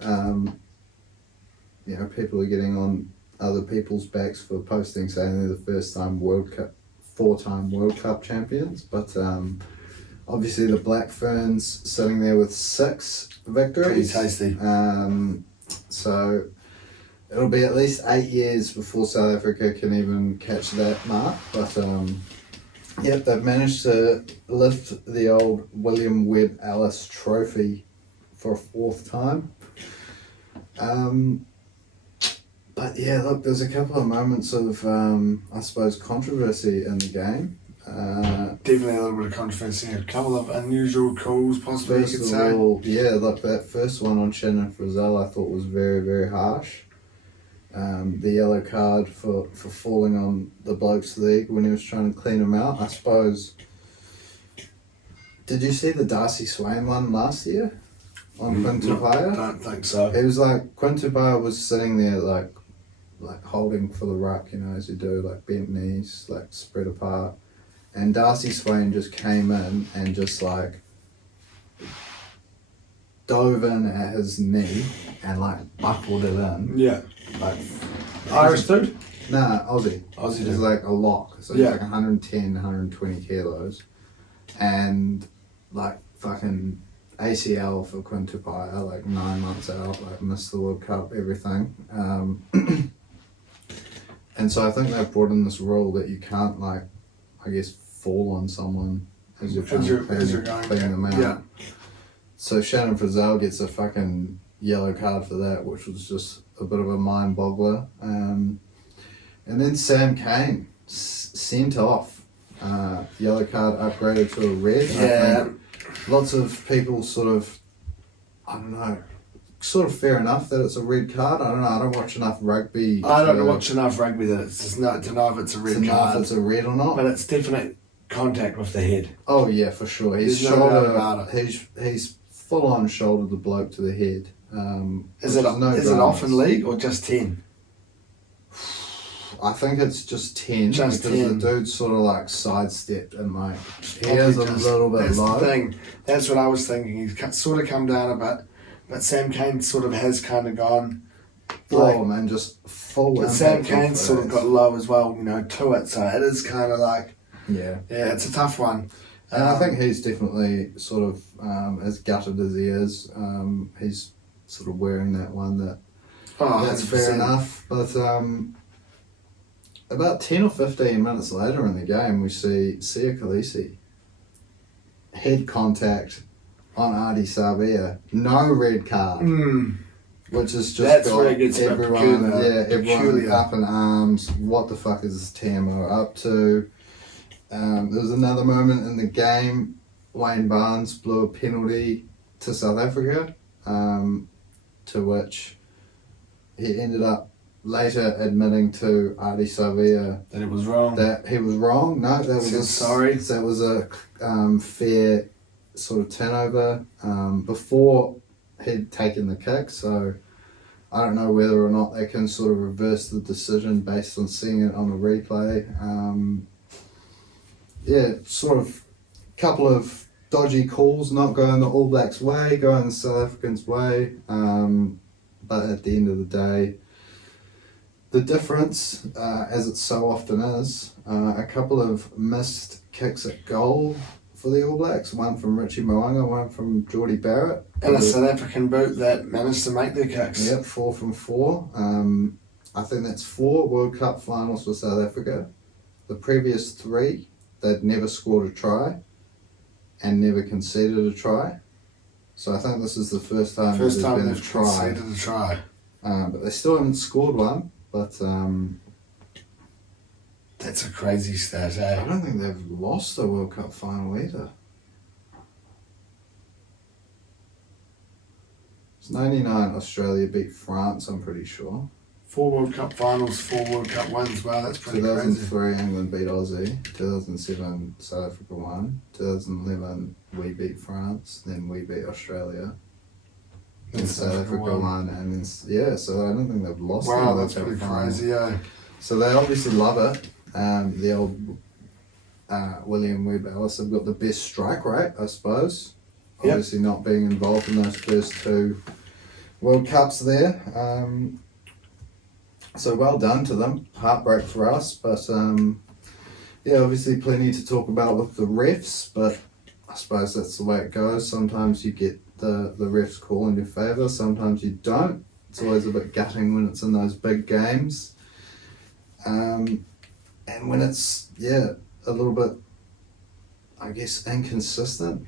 people are getting on other people's backs for posting saying they're the first-time 4-time World Cup champions. But obviously the Black Ferns sitting there with 6 victories. Pretty tasty. So it'll be at least 8 years before South Africa can even catch that mark. But they've managed to lift the old William Webb Ellis trophy for a 4th time. But yeah, look, there's a couple of moments of I suppose controversy in the game. Definitely a little bit of controversy. A couple of unusual calls, possibly you could say. Like that first one on Shannon Frizzell I thought was very, very harsh. The yellow card for falling on the bloke's leg when he was trying to clean him out. I suppose. Did you see the Darcy Swain one last year on Quinn Tupaia? I don't think so. It was like Quinn Tupaia was sitting there like holding for the ruck, as you do, like bent knees, like spread apart. And Darcy Swain just came in and just like dove in at his knee and like buckled it in. Yeah. Like Irish dude? Nah, Aussie. Aussie It's like a lock. So it's like 110, 120 kilos. And like fucking ACL for Quinn Tupaia, like 9 months out, like missed the World Cup, everything. And so I think they've brought in this rule that you can't fall on someone as you're trying to clean them out. Yeah. So Shannon Frizzell gets a fucking yellow card for that, which was just a bit of a mind boggler. And then Sam Cane sent off. Yellow card upgraded to a red. Yeah. I think lots of people sort of fair enough that it's a red card. I don't know. I don't watch enough rugby. I don't watch enough rugby that it's just not to know if it's a red card. If it's a red or not. But it's definite contact with the head. Oh yeah, for sure. He's no doubt about it. He's full on shouldered the bloke to the head. Is it off in league or just 10? I think it's just 10 because 10. The dude sort of like sidestepped and like he is a little bit that's low. The thing. That's what I was thinking. He's sort of come down a bit, but Sam Cane sort of has kind of gone. Man, just full. But Sam Cane sort of got low as well, to it. So it is kind of like. Yeah, it's a tough one. And I think he's definitely sort of as gutted as he is. He's sort of wearing that one that. That's 100%. fair enough, but about 10 or 15 minutes later in the game, we see Sia Khaleesi head contact on Adi Savia, no red card, which is just That's got where it gets everyone peculiar. up in arms. What the fuck is this TMO up to? There was another moment in the game. Wayne Barnes blew a penalty to South Africa, to which he ended up later admitting to Adi Savia That it was wrong. that he was wrong. No, that was Sorry. That was a fair sort of turnover before he'd taken the kick. So I don't know whether or not they can sort of reverse the decision based on seeing it on the replay. Sort of couple of dodgy calls, not going the All Blacks' way, going the South Africans' way. But at the end of the day, the difference, as it so often is, a couple of missed kicks at goal for the All Blacks, one from Richie Mo'unga, one from Geordie Barrett. And a South African boot that managed to make their kicks. Yep, 4 from 4. I think that's 4 World Cup finals for South Africa. The previous 3, they'd never scored a try and never conceded a try. So I think this is the first time there's been a try. Conceded a try. But they still haven't scored one. But That's a crazy stat, I eh? don't think they've lost a World Cup final either. It's 99 Australia beat France, I'm pretty sure. 4 World Cup finals, 4 World Cup wins. Wow, that's pretty crazy. 2003 England beat Aussie. 2007 South Africa won. 2011 we beat France. Then we beat Australia. Then South Africa won. And then, so I don't think they've lost. Wow, that's pretty crazy, yeah. So they obviously love it. The old William Webb Ellis have got the best strike rate, I suppose. Yep. Obviously not being involved in those first 2 World Cups there. So well done to them. Heartbreak for us, but obviously plenty to talk about with the refs, but I suppose that's the way it goes. Sometimes you get the refs call in your favour, sometimes you don't. It's always a bit gutting when it's in those big games. And when it's, a little bit, I guess, inconsistent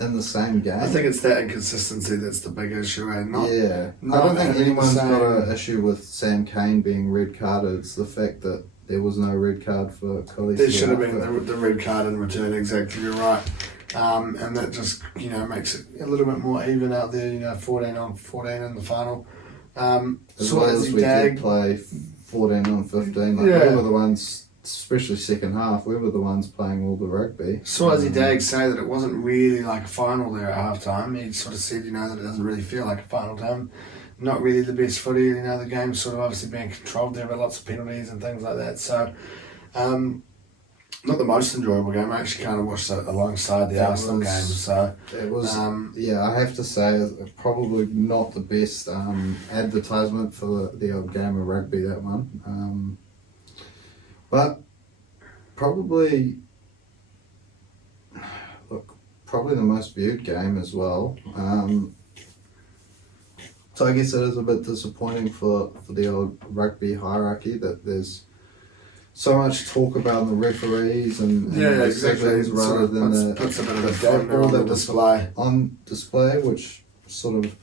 in the same game. I think it's that inconsistency that's the big issue, eh? I don't think anyone's got an issue with Sam Cane being red carded. It's the fact that there was no red card for Khaleesi. There should have been the red card in return, exactly, you're right. And that just, makes it a little bit more even out there, 14 on 14 in the final. As well as we did play 14 on 15. We were the ones, especially second half, we were the ones playing all the rugby. Swazi Dag say that it wasn't really like a final there at half time. He sort of said, that it doesn't really feel like a final to him. Not really the best footy, the game's sort of obviously being controlled there, but lots of penalties and things like that. So, not the most enjoyable game. I actually kind of watched it alongside the Arsenal game. So it was, I have to say, it's probably not the best advertisement for the old game of rugby, that one. But probably the most viewed game as well. So I guess it is a bit disappointing for the old rugby hierarchy that there's so much talk about the referees and decisions rather than puts a bit of a damper on the display. On display, which sort of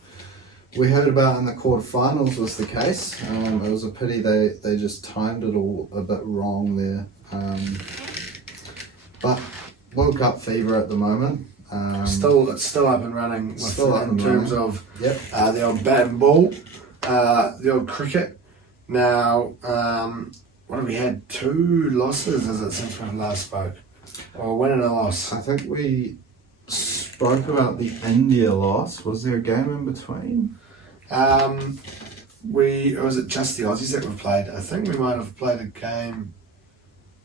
we heard about in the quarterfinals was the case. It was a pity they just timed it all a bit wrong there. But World Cup fever at the moment. It's still up and running in terms of the old bat and ball, the old cricket. Now, what have we had? 2 losses, is it, since we last spoke? Or a win and a loss? I think we spoke about the India loss. Was there a game in between? Or was it just the Aussies that we played? I think we might have played a game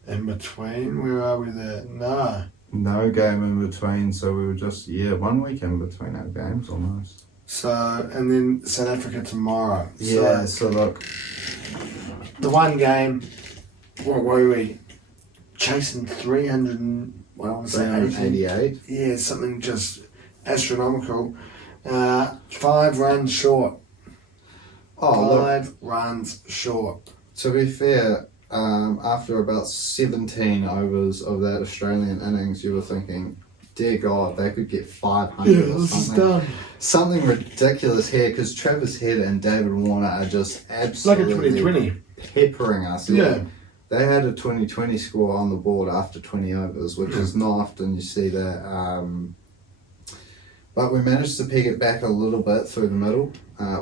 in between. Where are we there? No game in between, so we were just 1 week in between our games almost. So, and then South Africa tomorrow. So look, the one game, what were we? Chasing 388. Yeah, something just astronomical. 5 runs short. 5 runs short. To be fair, after about 17 overs of that Australian innings, you were thinking, dear God, they could get 500 or something. Something ridiculous here, because Travis Head and David Warner are just absolutely like a 2020. peppering us. Yeah. They had a 2020 score on the board after 20 overs, which is not often you see that. But we managed to peg it back a little bit through the middle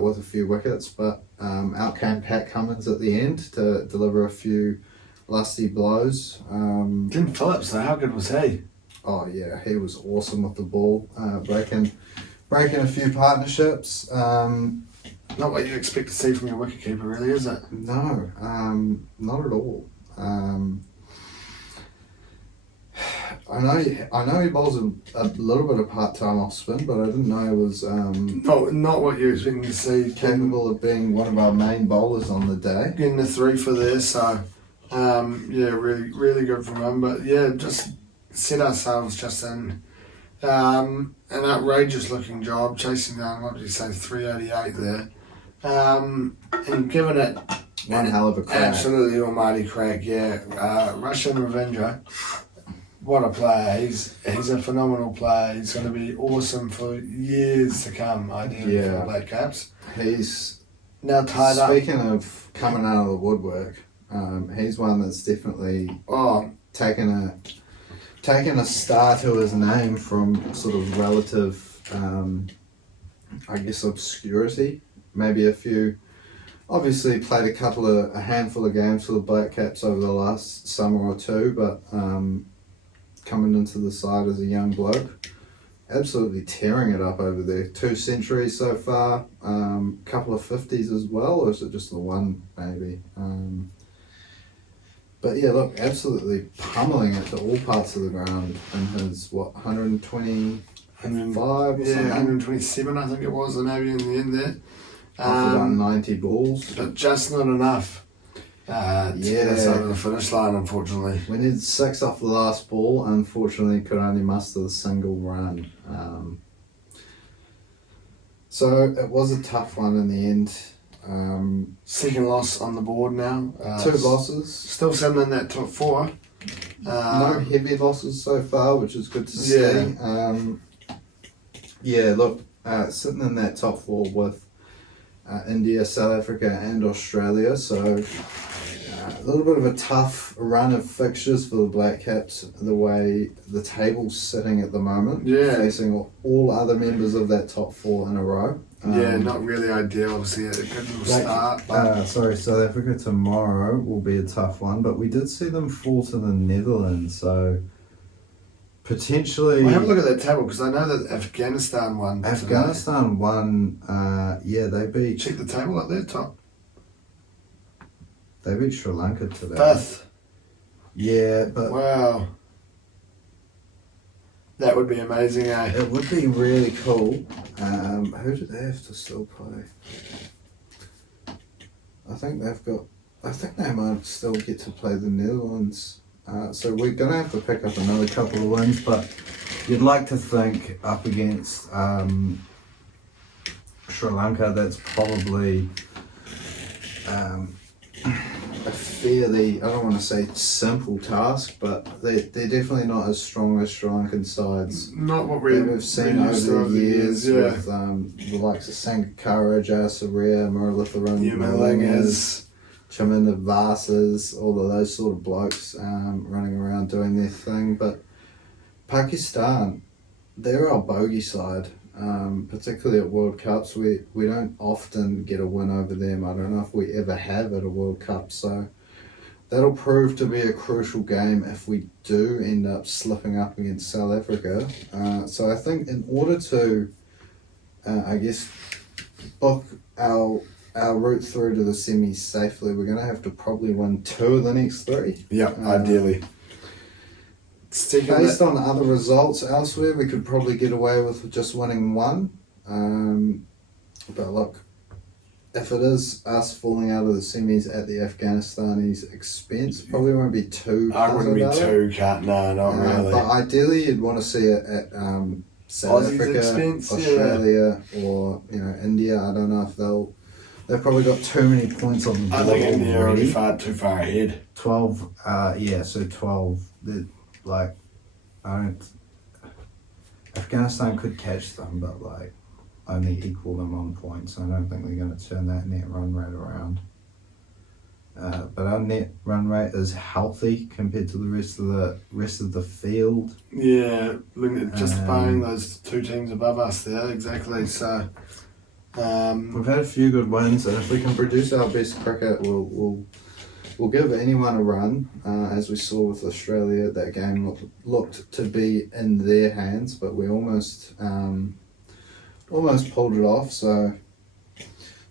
with a few wickets, but out came Pat Cummins at the end to deliver a few lusty blows. Glenn Phillips, though, how good was he? Oh yeah, he was awesome with the ball, breaking a few partnerships. Not what you'd expect to see from your wicketkeeper, really, is it? No, not at all. I know he bowls a little bit of part-time off spin, but I didn't know he was Not what you're expecting to see. capable of being one of our main bowlers on the day. Getting the 3 for there, so yeah, really, really good from him. But yeah, just set ourselves just in an outrageous looking job, chasing down, what did you say, 388 there, and giving it One hell of a crack. absolutely almighty crack. Yeah, Russian Ravindra. What a player. He's a phenomenal player. He's going to be awesome for years to come, ideally, for the Black Caps. He's Now tied up. speaking of coming out of the woodwork. He's one that's definitely taken a star to his name from sort of relative, I guess, obscurity. Maybe a few. Obviously, played a handful of games for the Black Caps over the last summer or two, but coming into the side as a young bloke, absolutely tearing it up over there. 2 centuries so far, couple of 50s as well, or is it just the one maybe? But yeah, look, absolutely pummeling it to all parts of the ground in his 125 or Yeah, something? 127 I think it was, maybe in the end there. After about 90 balls. But just not enough to get us over the finish line, unfortunately. We needed 6 off the last ball, unfortunately could only muster the single run. So it was a tough one in the end. Second loss on the board now. 2 losses. Still sitting in that top 4. No heavy losses so far, which is good to see. Look, sitting in that top 4 with India, South Africa and Australia, so a little bit of a tough run of fixtures for the Black Caps, the way the table's sitting at the moment, facing all other members of that top 4 in a row. Not really ideal, obviously, a good little start. But South Africa tomorrow will be a tough one, but we did see them fall to the Netherlands, so potentially... Well, have a look at that table, because I know that Afghanistan won. Afghanistan won, they beat... Check the table up there, top. They beat Sri Lanka today. 5th. Yeah, but... Wow. That would be amazing, eh? It would be really cool. Who do they have to still play? I think they might still get to play the Netherlands. So we're going to have to pick up another couple of wins, but you'd like to think up against Sri Lanka, that's probably a fairly, I don't want to say simple task, but they're definitely not as strong as Sri Lankan sides. Not what we've seen over the years with the likes of Sangakkara, Jayasuriya, Muralitharan, Malingers, Chaminda Vasas, all of those sort of blokes running around doing their thing. But Pakistan, they're our bogey side, particularly at World Cups. We don't often get a win over them. I don't know if we ever have at a World Cup. So that'll prove to be a crucial game if we do end up slipping up against South Africa. So I think in order to, book our route through to the semis safely, we're going to have to probably win 2 of the next 3. Yeah, ideally. Based on other results elsewhere, we could probably get away with just winning 1. But look, if it is us falling out of the semis at the Afghanistanis' expense, probably won't be too. I wouldn't be too cut. No, not really. But ideally, you'd want to see it at South Africa, expense, Australia, or India. I don't know if they'll they've probably got too many points on the I board think India are already. already too far ahead. 12, so 12. Like, I don't. Afghanistan could catch them, but like only equal them on points. I don't think they're going to turn that net run rate around. But our net run rate is healthy compared to the rest of the field. Yeah, just barring those two teams above us there, exactly. So we've had a few good wins, and if we can produce our best cricket, we'll give anyone a run. As we saw with Australia, that game looked to be in their hands, but we almost pulled it off. So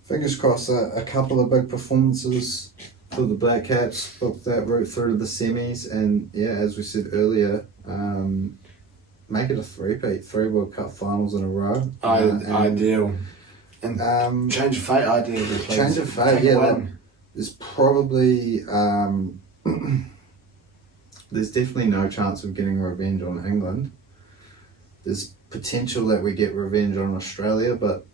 fingers crossed, a couple of big performances for the Black Caps, booked that route through to the semis, and yeah, as we said earlier, make it a three-peat, 3 World Cup finals in a row. Ideal. And change of fate, ideally. Change of fate, yeah. There's probably there's definitely no chance of getting revenge on England. There's potential that we get revenge on Australia, but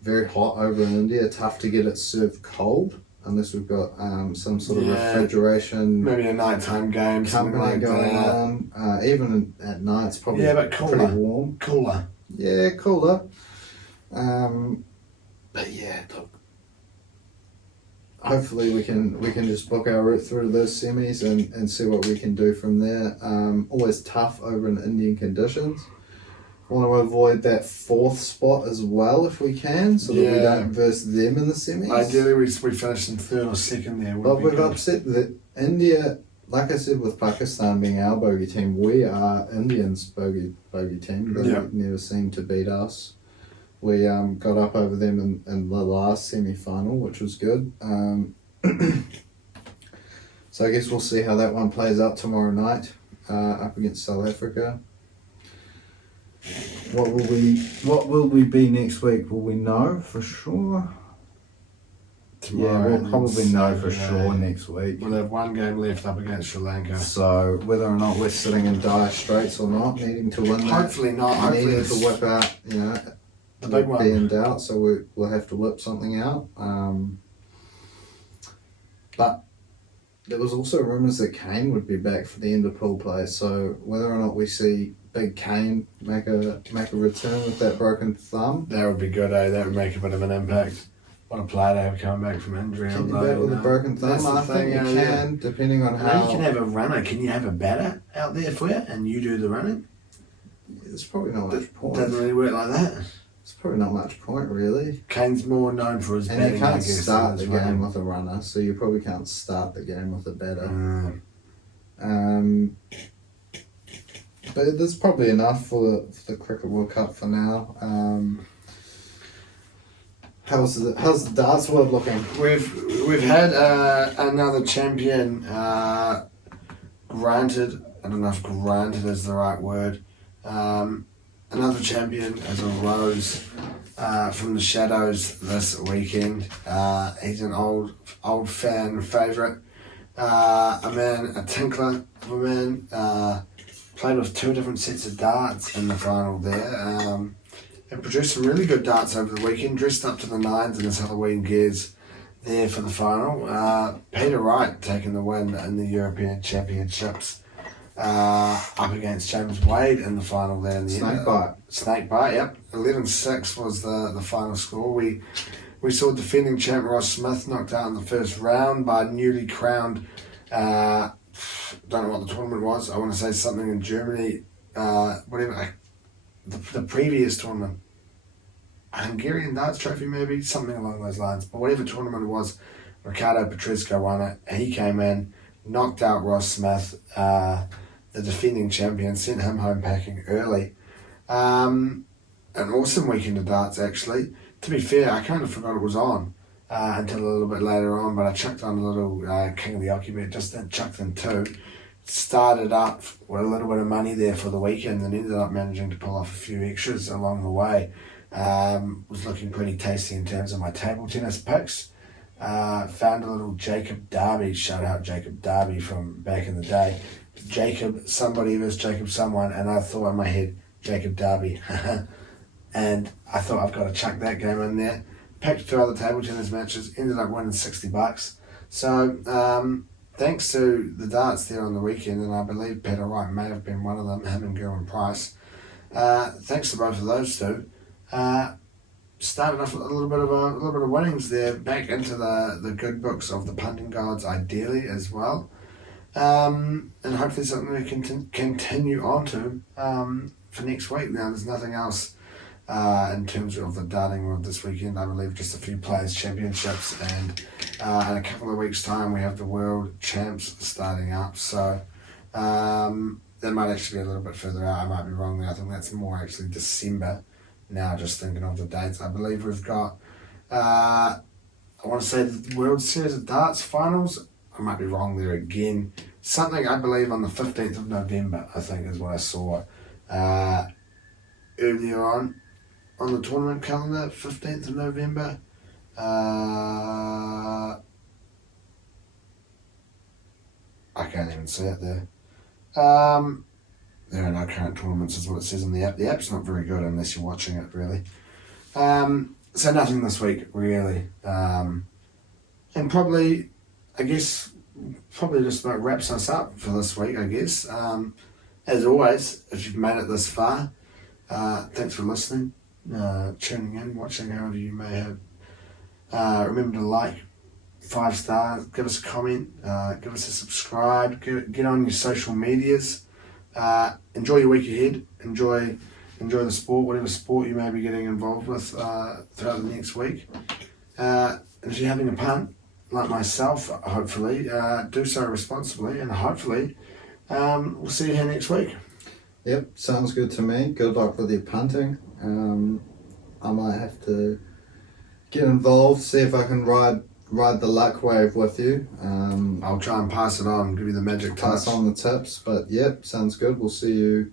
very hot over in India, tough to get it served cold unless we've got some sort of refrigeration. Maybe a nighttime game, company like going that. on. Even at night, it's probably but cooler. pretty warm. Cooler. Yeah, cooler. But yeah, look. Hopefully we can just book our route through to those semis and see what we can do from there. Always tough over in Indian conditions. Want to avoid that 4th spot as well if we can, so that we don't verse them in the semis. Ideally, we finish in 3rd or 2nd there. But we've upset that India, like I said, with Pakistan being our bogey team, we are Indians' bogey team. They never seem to beat us. We got up over them in the last semi-final, which was good. So I guess we'll see how that one plays out tomorrow night up against South Africa. What will we be next week? Will we know for sure? Tomorrow, we'll probably know for sure next week. We'll have one game left up against Sri Lanka. So whether or not we're sitting in dire straits or not, needing to win Hopefully not. Needing to whip out, the big one. Be in doubt, so we'll have to whip something out. But there was also rumours that Kane would be back for the end of pool play, so whether or not we see Big Kane make a return with that broken thumb. That would be good, That would make a bit of an impact. What a player to have coming back from injury. Can you back with a broken thumb? I think you can, depending on how... You can have a runner. Can you have a batter out there for you and you do the running? There's probably not much point. Doesn't really work like that. It's probably not much point, really. Kane's more known for his batting. And you can't start the game with a runner, so you probably can't start the game with a batter. But there's probably enough for the Cricket World Cup for now. How's the darts world looking? We've had another champion granted. I don't know if granted is the right word. Another champion has arose from the shadows this weekend. He's an old fan favourite. A tinkler of a man. Played with 2 different sets of darts in the final there. And produced some really good darts over the weekend. Dressed up to the nines in his Halloween gears there for the final. Peter Wright taking the win in the European Championships. Up against James Wade in the final there. In the Snakebite, yep. 11-6 was the final score. We saw defending champ Ross Smith knocked out in the first round by newly crowned, don't know what the tournament was. I want to say something in Germany, the previous tournament. A Hungarian darts trophy maybe, something along those lines. But whatever tournament it was, Ricardo Petresco won it. He came in, knocked out Ross Smith, the defending champion, sent him home packing early. An awesome weekend of darts, actually. To be fair, I kind of forgot it was on until a little bit later on, but I chucked on a little King of the Hockey bet, just then chucked in 2. Started up with a little bit of money there for the weekend and ended up managing to pull off a few extras along the way. Was looking pretty tasty in terms of my table tennis picks. Found a little Jacob Derby, shout out Jacob Derby from back in the day. Jacob somebody versus Jacob someone, and I thought in my head, Jacob Derby. And I thought I've got to chuck that game in there. picked 2 other table tennis matches, ended up winning $60. So thanks to the darts there on the weekend, and I believe Peter Wright may have been one of them, him and Gerwin Price. Thanks to both of those two. Started off with a little bit of winnings there, back into the good books of the punting gods, ideally as well, and hopefully something we can continue on to for next week. Now, there's nothing else in terms of the darting world this weekend. I believe just a few players' championships, and in a couple of weeks' time we have the world champs starting up. So that might actually be a little bit further out. I might be wrong there. I think that's more actually December. Now, just thinking of the dates, I believe we've got, I want to say the World Series of Darts finals. I might be wrong there again. Something, I believe, on the 15th of November, I think, is what I saw earlier on the tournament calendar, 15th of November. I can't even see it there. There are no current tournaments, is what it says in the app. The app's not very good unless you're watching it, really. So nothing this week, really. And probably just about wraps us up for this week, I guess. As always, if you've made it this far, thanks for listening, tuning in, watching, however you may have. Remember to like, 5 stars, give us a comment, give us a subscribe, get on your social medias. Enjoy your week ahead. Enjoy the sport, whatever sport you may be getting involved with throughout the next week. And if you're having a punt, like myself, hopefully, do so responsibly, and hopefully we'll see you here next week. Yep, sounds good to me. Good luck with your punting. I might have to get involved, see if I can ride the luck wave with you. I'll try and pass it on, give you the magic touch. Pass on the tips, but yep, sounds good. We'll see you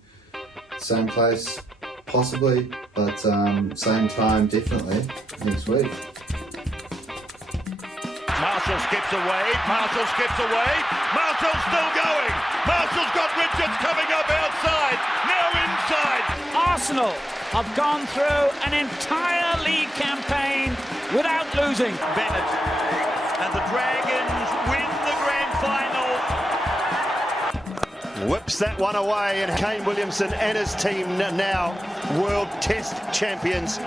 same place, possibly, but same time, definitely, next week. Marshall skips away, Marshall's still going, Marshall's got Richards coming up outside, now inside. Arsenal have gone through an entire league campaign without losing. Bennett and the Dragons win the grand final. Whips that one away, and Kane Williamson and his team now world test champions.